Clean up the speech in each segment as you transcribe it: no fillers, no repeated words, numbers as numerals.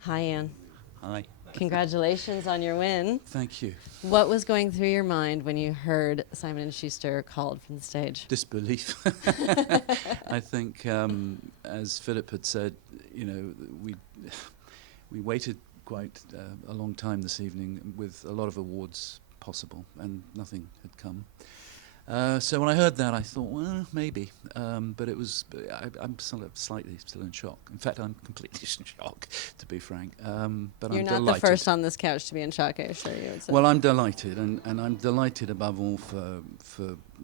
Hi, Anne. Hi. Congratulations on your win. Thank you. What was going through your mind when you heard Simon and Schuster called from the stage? Disbelief. I think, as Philip had said, we we waited quite a long time this evening with a lot of awards possible, and nothing had come. So when I heard that, I thought, well, maybe. But I'm slightly still in shock. In fact, I'm completely in shock, to be frank. But You're I'm not the delighted. first on this couch to be in shock, I assure you. Well, I'm delighted, and I'm delighted above all for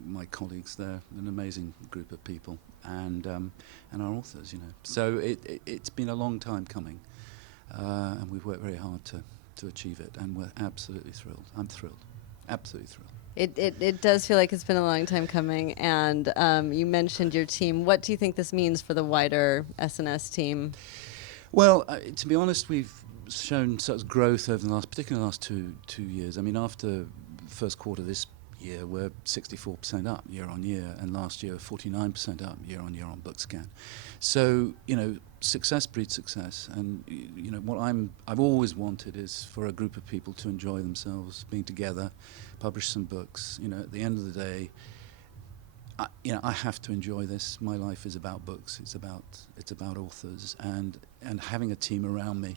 my colleagues. They're an amazing group of people, and our authors, So it's been a long time coming, and we've worked very hard to achieve it, and we're absolutely thrilled. I'm thrilled, absolutely thrilled. It does feel like it's been a long time coming, and you mentioned your team. What do you think this means for the wider SNS team? Well, to be honest, we've shown such growth over the particularly the last two years. I mean, after the first quarter this year, we're 64% up year on year, and last year 49% up year on year on BookScan. So success breeds success, and what I've always wanted is for a group of people to enjoy themselves, being together, publish some books. At the end of the day, I have to enjoy this. My life is about books. It's about authors, and having a team around me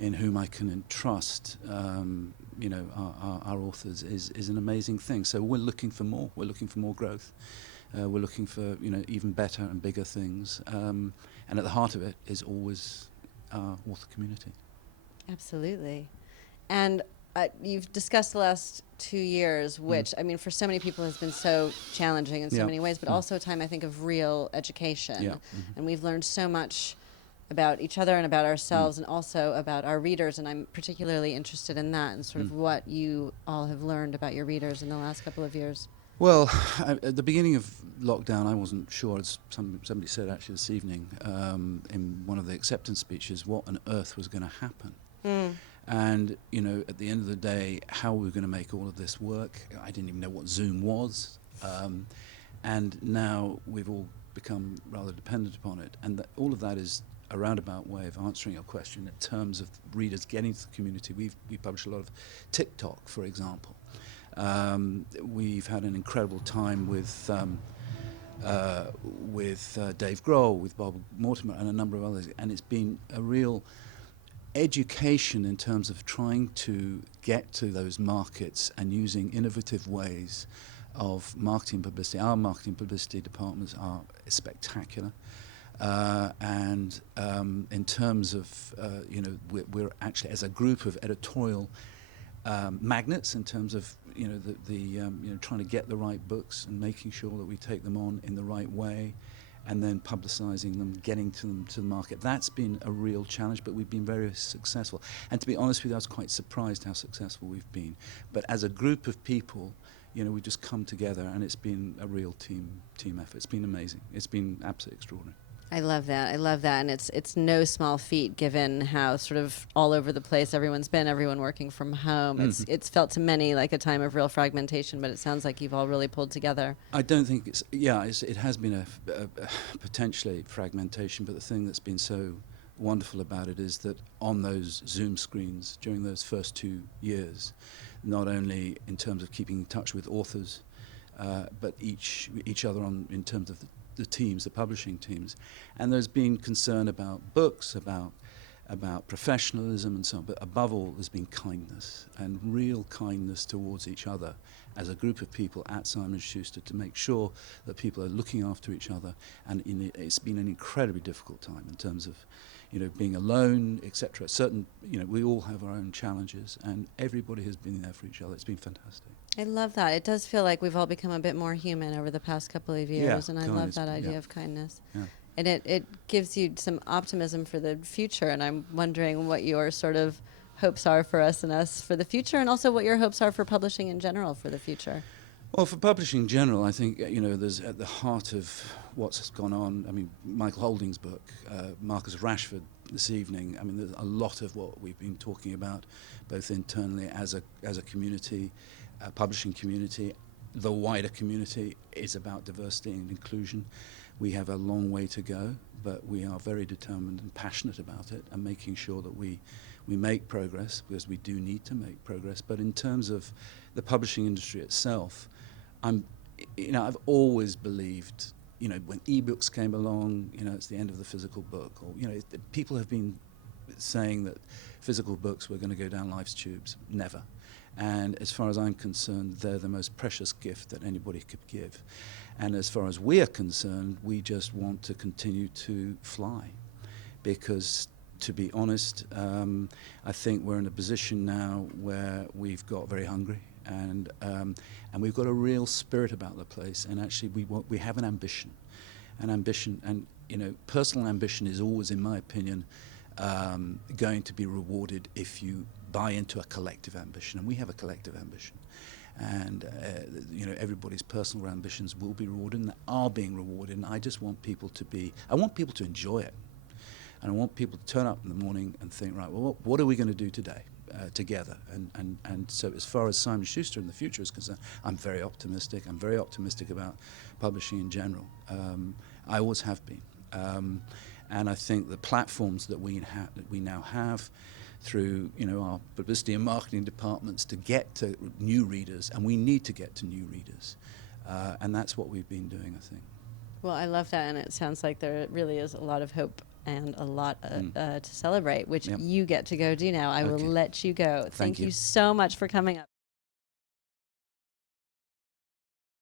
in whom I can entrust, our authors is an amazing thing. So we're looking for more. We're looking for more growth. We're looking for even better and bigger things. And at the heart of it is always our author community. Absolutely. And you've discussed the last 2 years, which, I mean, for so many people has been so challenging in so many ways, but also a time, I think, of real education. Yeah. And we've learned so much about each other and about ourselves and also about our readers, and I'm particularly interested in that and sort of what you all have learned about your readers in the last couple of years. Well, at the beginning of lockdown, I wasn't sure, as somebody said actually this evening in one of the acceptance speeches, what on earth was going to happen. And, at the end of the day, how we were going to make all of this work. I didn't even know what Zoom was. And now we've all become rather dependent upon it. And all of that is a roundabout way of answering your question in terms of readers getting to the community. We publish a lot of TikTok, for example. We've had an incredible time with Dave Grohl, with Bob Mortimer, and a number of others. And it's been a real education in terms of trying to get to those markets and using innovative ways of marketing publicity. Our marketing publicity departments are spectacular. And in terms of, we're actually, as a group of editorial magnets, in terms of, trying to get the right books and making sure that we take them on in the right way, and then publicising them, getting them to the market. That's been a real challenge, but we've been very successful. And to be honest with you, I was quite surprised how successful we've been. But as a group of people, we just come together, and it's been a real team effort. It's been amazing. It's been absolutely extraordinary. I love that. I love that. And it's no small feat given how sort of all over the place everyone's been, everyone working from home. It's felt to many like a time of real fragmentation, but it sounds like you've all really pulled together. I don't think it has been a potentially fragmentation, but the thing that's been so wonderful about it is that on those Zoom screens during those first 2 years, not only in terms of keeping in touch with authors, but each other in terms of the teams, the publishing teams, and there's been concern about books, about professionalism and so on, but above all there's been kindness, and real kindness towards each other as a group of people at Simon & Schuster, to make sure that people are looking after each other. And it's been an incredibly difficult time in terms of being alone, etc. We all have our own challenges, and everybody has been there for each other. It's been fantastic. I love that. It does feel like we've all become a bit more human over the past couple of years, and I love that idea of kindness. Yeah. And it gives you some optimism for the future, and I'm wondering what your sort of hopes are for S&S for the future, and also what your hopes are for publishing in general for the future. Well, for publishing in general, I think, there's at the heart of what's gone on, I mean, Michael Holding's book, Marcus Rashford this evening, I mean, there's a lot of what we've been talking about, both internally as a community, publishing community. The wider community is about diversity and inclusion. We have a long way to go, but we are very determined and passionate about it, and making sure that we make progress, because we do need to make progress. But in terms of the publishing industry itself, I've always believed, when ebooks came along, it's the end of the physical book, or people have been saying that physical books were going to go down life's tubes. Never. And as far as I'm concerned, they're the most precious gift that anybody could give. And as far as we are concerned, we just want to continue to fly, because, to be honest, I think we're in a position now where we've got very hungry, and we've got a real spirit about the place. And actually, we have an ambition, and personal ambition is always, in my opinion, going to be rewarded if you buy into a collective ambition, and we have a collective ambition. And everybody's personal ambitions will be rewarded and are being rewarded. And I just want people to enjoy it. And I want people to turn up in the morning and think, right, well, what are we going to do today together? And so as far as Simon Schuster in the future is concerned, I'm very optimistic. I'm very optimistic about publishing in general. I always have been. And I think the platforms that we now have through our publicity and marketing departments to get to new readers, and we need to get to new readers. And that's what we've been doing, I think. Well, I love that, and it sounds like there really is a lot of hope and a lot to celebrate, which you get to go do now. I will let you go. Thank you so much for coming up.